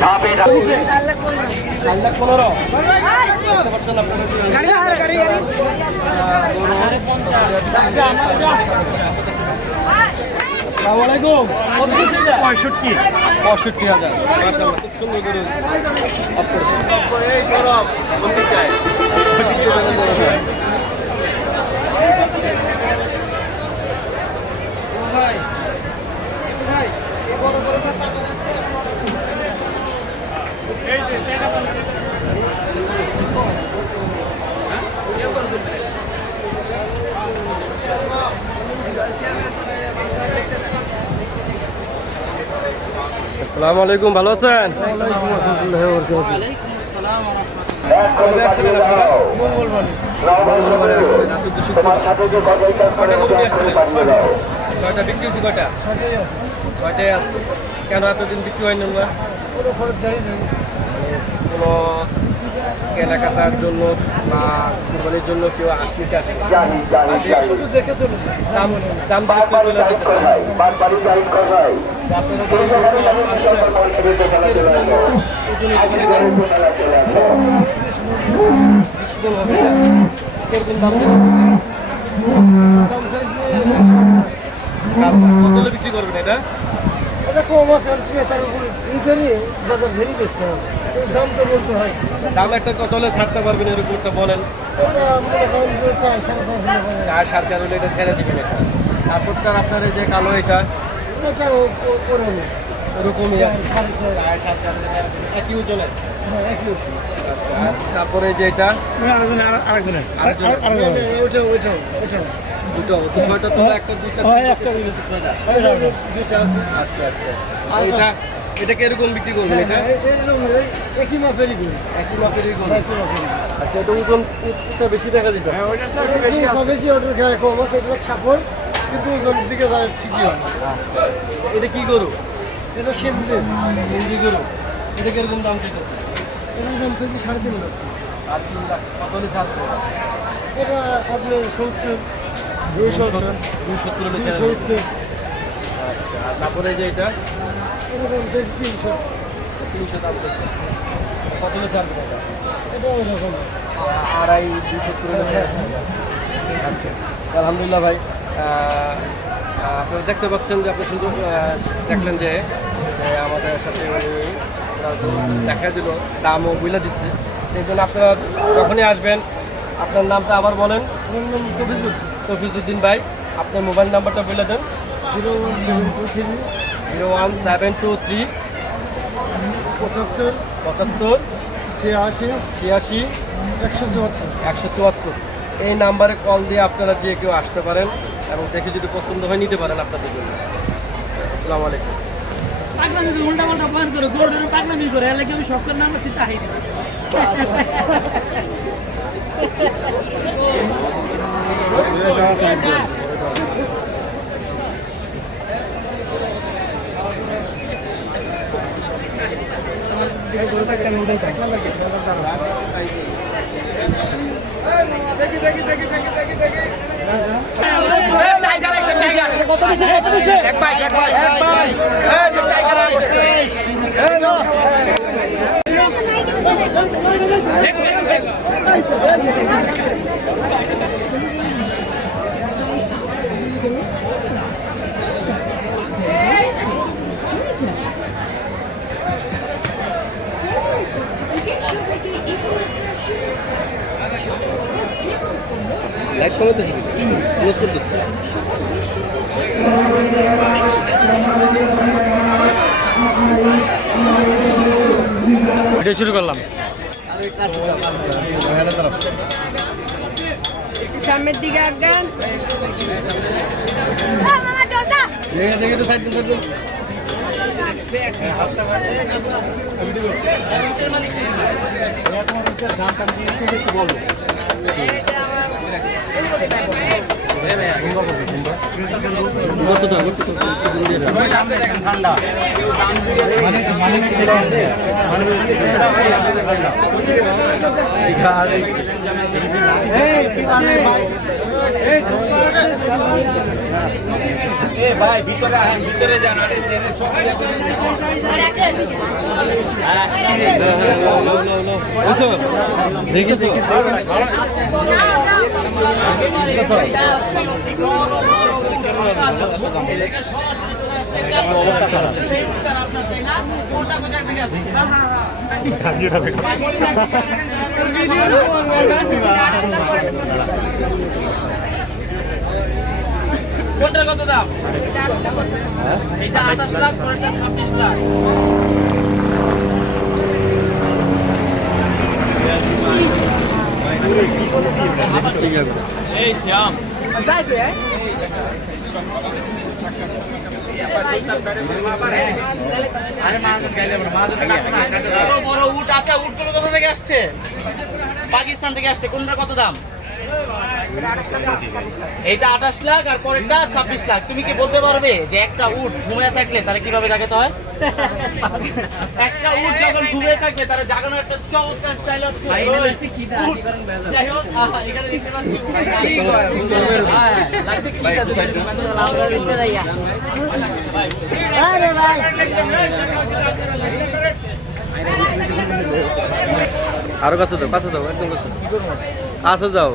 ধাপে পঁয়ষট্টি। পঁয়ষট্টি হাজার সুন্দর আসসালামু আলাইকুম ভালো আছেন? ছয়টা বিক্রি হয়েছে কয়টা ছয়টাই আছে কেন এতদিন বিক্রি হয়নি কোনো কেনাকাটার জন্য বা কোরবানির জন্য কেউ আসলে কি আসে দাম দাম বেশি করে বারবারই চলে জাহিদ যেতেছে। কথাই বারবারই জাহিদ কথাই আপনারা এই যে জায়গায় আমি বিশ্বকাপ পরিষদে খেলা চলে আসো আজকে গরু খেলা চলে আসো বিশ গুণ হবে না। কীরকম দাম দেবেন? দাম চাইছে সাত কত হলে বিক্রি করবেন এটা এটা কম আছে ক্রেতার উপর ই করি বাজার ভেরি হবে দাম তো বলতে হয় দাম একটা কতলে ছাড়তে পারবেন এরকম একটা বলেন চার সাড়ে চার হলে এটা ছেড়ে দিবেন এটা তারপরটার আপনার এই যে কালো এটা এটা করে ওরকমই একই হ্যাঁ আচ্ছা তারপরে যে এটা? দুটো তো ছয়টা তো একটা দুটো হয়, একটা দুটো আছে? আচ্ছা আচ্ছা। আর এটা এটাকে এরকম বিক্রি করবেন এটা? হ্যাঁ, একই মাপেরই করি একই মাপেরই একই আচ্ছা এটা ওজন বেশি দেখা দিত বেশি আছে। বেশি অর্ডার খায় কম আছে এগুলো ছাপড়। কিন্তু ওজনের দিকে যায় ঠিকই হয় এটা কি গরু? এটা সেদ্ধ। হিন্দি গরু। এটা কীরকম দাম চাইতেছে? এটার দাম চাইছে সাড়ে তিন লাখ। আর তিন লাখ। কত হলে ছাড়বে এটা আপনার সত্তর। সত্তর? সত্তর। দিবেন। সত্তর আচ্ছা আর তারপরে যে এটা? এটা দাম চাইছে তিনশো। তিনশো দাম চাইছে। কত হলে ছাড়বে এটা? এটা রকম আড়াই দুই সত্তর হলে ছেড়ে দিবেন। আচ্ছা আলহামদুলিল্লাহ ভাই। আপনারা দেখতে পাচ্ছেন যে আপনি শুধু দেখলেন যে আমাদের সাথে দেখা দিল দামও বুঝলে দিচ্ছে সেই জন্য আপনারা যখনই আসবেন আপনার নামটা আবার বলেন। তফিজুদ্দিন ভাই আপনার মোবাইল নাম্বারটা বলে দেন। Zero one seven two three zero one seven two three পঁচাত্তর পঁচাত্তর ছিয়াশি ছিয়াশি একশো চুয়াত্তর। একশো চুয়াত্তর। এই নাম্বারে কল দিয়ে আপনারা যে কেউ আসতে পারেন এবং দেখে যদি পছন্দ হয় নিতে পারেন আপনাদের জন্য। আসসালামু আলাইকুম। পাগলামি করে উল্টা পাল্টা বয়ান করে পাগলামি করে এর লাগে আমি করে নাম চিন্তা হাই লাইক কমাতেছি ক্লোজ করতেছি শুরু করলাম একটু সামনের দিকে আগান দেখে দেখে তো সাইড দিন দাম কত ঠান্ডা ভাই ভিতরে ভিতরে যান কোনটার কত দাম? এটা আঠাশ লাখ পরেরটা ছাব্বিশ লাখ। এই শ্যাম যাই তুই? বড় বড় উট আচ্ছা উটগুলো কোথা থেকে আসছে? পাকিস্তান থেকে আসছে কোনটার কত দাম? এইটা আঠাশ লাখ আর পরেরটা ছাব্বিশ লাখ। তুমি কি বলতে পারবে যে একটা উট ঘুমিয়ে থাকলে তারা কীভাবে জাগাতে হয়? একটা উট যখন ঘুমিয়ে থাকবে তারা জাগানোর একটা চমৎকার স্টাইল হচ্ছে। যাই হোক এখানে দেখতে পাচ্ছি উট। আরও কাছে যাও কাছে যাও একদম কাছে কাছে যাও।